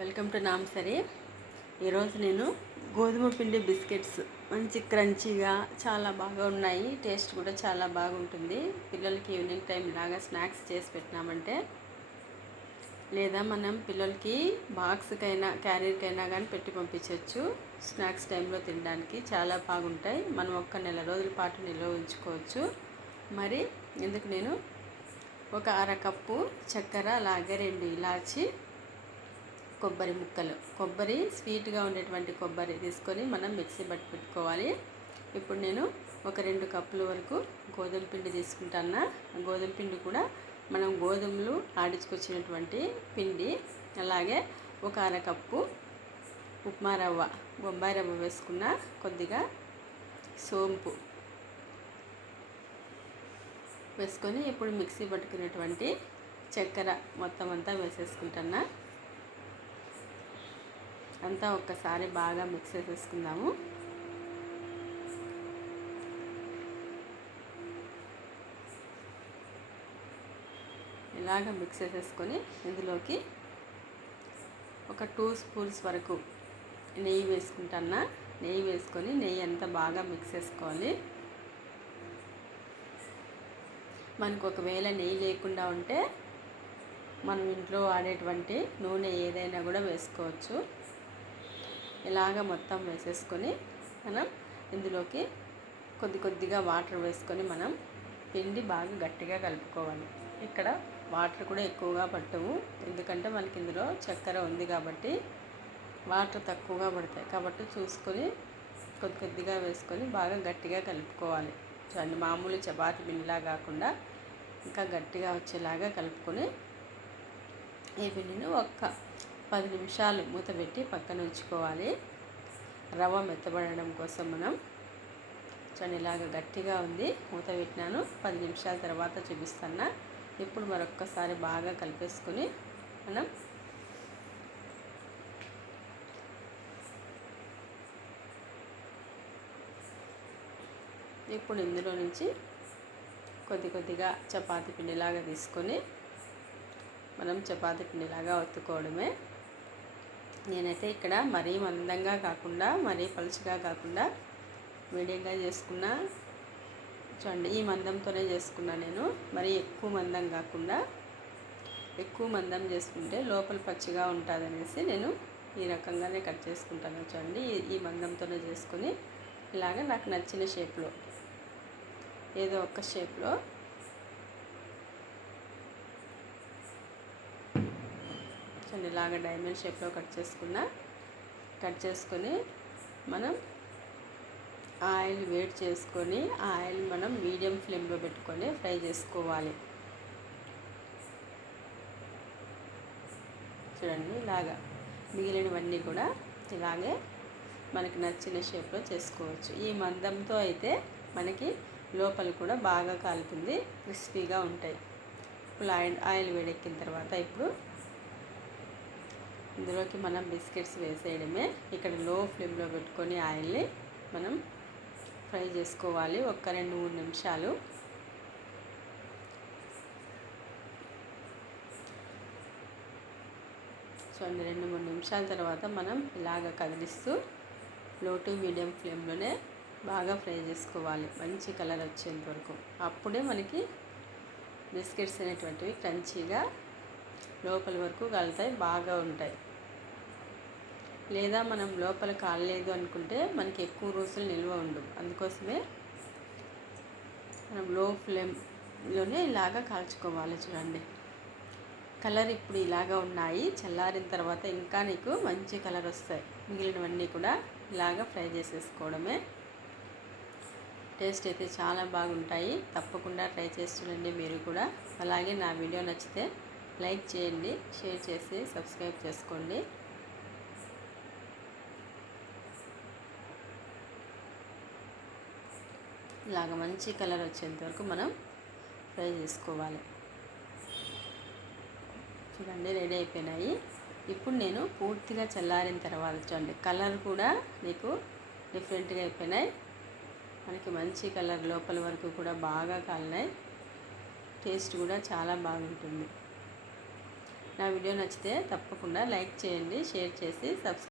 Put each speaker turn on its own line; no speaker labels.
Welcome to నామ్సరీ ఈరోజు నేను గోధుమ పిండి బిస్కెట్స్. మంచి క్రంచీగా చాలా బాగా ఉన్నాయి. టేస్ట్ కూడా చాలా బాగుంటుంది. పిల్లలకి ఈవినింగ్ టైం లాగా స్నాక్స్ చేసి పెట్టినామంటే లేదా మనం పిల్లలకి బాక్స్కైనా క్యారీర్కైనా కానీ పెట్టి పంపించవచ్చు స్నాక్స్ టైంలో తినడానికి చాలా బాగుంటాయి. మనం ఒక్క నెల రోజుల పాటు నిల్వ ఉంచుకోవచ్చు. మరి ఎందుకు నేను ఒక అర కప్పు చక్కెర అలాగే రెండు ఇలాచి కొబ్బరి ముక్కలు. కొబ్బరి స్వీట్గా ఉండేటువంటి కొబ్బరి తీసుకొని మనం మిక్సీ పట్టి పెట్టుకోవాలి. ఇప్పుడు నేను ఒక రెండు కప్పుల వరకు గోధుమ పిండి తీసుకుంటాను? గోధుమ పిండి కూడా మనం గోధుమలు ఆడించుకొచ్చినటువంటి పిండి. అలాగే ఒక అరకప్పు ఉప్మా రవ్వ బొంబాయి రవ్వ వేసుకున్న కొద్దిగా సోంపు వేసుకొని ఇప్పుడు మిక్సీ పట్టుకున్నటువంటి చక్కెర మొత్తం అంతా వేసేసుకుంటున్నా అంతా ఒక్కసారి బాగా మిక్స్ చేసేసుకుందాము. ఇలాగ మిక్స్ చేసేసుకొని ఇందులోకి ఒక టూ స్పూన్స్ వరకు నెయ్యి వేసుకుంటానా? నెయ్యి వేసుకొని నెయ్యి అంతా బాగా మిక్స్ చేసుకోవాలి. మనకు ఒకవేళ నెయ్యి లేకుండా ఉంటే మనం ఇంట్లో వాడేటువంటి నూనె ఏదైనా కూడా వేసుకోవచ్చు. ఇలాగ మొత్తం వేసేసుకొని మనం ఇందులోకి కొద్ది కొద్దిగా వాటర్ వేసుకొని మనం పిండి బాగా గట్టిగా కలుపుకోవాలి. ఇక్కడ వాటర్ కూడా ఎక్కువగా పట్టవు. ఎందుకంటే మనకి ఇందులో చక్కెర ఉంది కాబట్టి వాటర్ తక్కువగా పడతాయి. కాబట్టి చూసుకొని కొద్ది కొద్దిగా వేసుకొని బాగా గట్టిగా కలుపుకోవాలి. చూడండి మామూలు చపాతి పిండిలా కాకుండా ఇంకా గట్టిగా వచ్చేలాగా కలుపుకొని ఈ పిండిని ఒక్క పది నిమిషాలు మూత పెట్టి పక్కన ఉంచుకోవాలి. రవ్వ మెత్తబడడం కోసం మనం చూడండి ఇలాగ గట్టిగా ఉంది. మూత పెట్టినాను. పది నిమిషాల తర్వాత చూపిస్తాను ఇప్పుడు మరొక్కసారి బాగా కలిపేసుకొని మనం ఇప్పుడు ఇందులో నుంచి కొద్ది కొద్దిగా చపాతీ పిండిలాగా తీసుకొని మనం చపాతీ పిండిలాగా ఒత్తుకోవడమే. నేనైతే ఇక్కడ మరీ మందంగా కాకుండా మరీ పలుచగా కాకుండా మీడియంగా చేసుకున్నా చూడండి ఈ మందంతోనే చేసుకున్నా నేను. మరీ ఎక్కువ మందం కాకుండా ఎక్కువ మందం చేసుకుంటే లోపల పచ్చిగా ఉంటుందనేసి నేను ఈ రకంగానే కట్ చేసుకుంటాను. చూడండి ఈ మందంతోనే చేసుకుని ఇలాగ నాకు నచ్చిన షేప్లో ఏదో ఒక షేప్లో చూడండి ఇలాగ డైమండ్ షేప్లో కట్ చేసుకున్నా. కట్ చేసుకొని మనం ఆయిల్ వేడి చేసుకొని ఆయిల్ మనం మీడియం ఫ్లేమ్లో పెట్టుకొని ఫ్రై చేసుకోవాలి. చూడండి ఇలాగా మిగిలినవన్నీ కూడా ఇలాగే మనకి నచ్చిన షేప్లో చేసుకోవచ్చు. ఈ మందంతో అయితే మనకి లోపల కూడా బాగా కాలుతుంది క్రిస్పీగా ఉంటాయి. ఇప్పుడు ఆయిల్ ఆయిల్ వేడెక్కిన తర్వాత ఇప్పుడు ఇందులోకి మనం బిస్కెట్స్ వేసేయడమే. ఇక్కడ లో ఫ్లేమ్లో పెట్టుకొని ఆయిల్ని మనం ఫ్రై చేసుకోవాలి ఒక్క రెండు మూడు నిమిషాలు. సో రెండు మూడు నిమిషాల తర్వాత మనం ఇలాగ కదిలిస్తూ లో టు మీడియం ఫ్లేమ్లోనే బాగా ఫ్రై చేసుకోవాలి. మంచి కలర్ వచ్చేంత వరకు. అప్పుడే మనకి బిస్కెట్స్ అనేటువంటివి క్రంచీగా లోపల వరకు కలుతాయి బాగా ఉంటాయి. లేదా మనం లోపల కాలేదు అనుకుంటే మనకి ఎక్కువ రోజులు నిల్వ ఉండవు. అందుకోసమే మనం లో ఫ్లేమ్లోనే ఇలాగా కాల్చుకోవాలి చూడండి. కలర్ ఇప్పుడు ఇలాగా ఉన్నాయి. చల్లారిన తర్వాత ఇంకా నీకు మంచి కలర్ వస్తాయి. మిగిలినవన్నీ కూడా ఇలాగా ఫ్రై చేసేసుకోవడమే. టేస్ట్ అయితే చాలా బాగుంటాయి. తప్పకుండా ట్రై చేస్తుండండి మీరు కూడా. అలాగే నా వీడియో నచ్చితే లైక్ చేయండి షేర్ చేసి సబ్స్క్రైబ్ చేసుకోండి. ఇలాగ మంచి కలర్ వచ్చేంత వరకు మనం ఫ్రై చేసుకోవాలి. చూడండి రెడీ అయిపోయినాయి. ఇప్పుడు నేను పూర్తిగా చల్లారిన తర్వాత చూడండి కలర్ కూడా నీకు డిఫరెంట్గా అయిపోయినాయి. మనకి మంచి కలర్ లోపల వరకు కూడా బాగా కాలినాయి. టేస్ట్ కూడా చాలా బాగుంటుంది. నా వీడియో నచ్చితే తప్పకుండా లైక్ చేయండి షేర్ చేసి సబ్స్క్రైబ్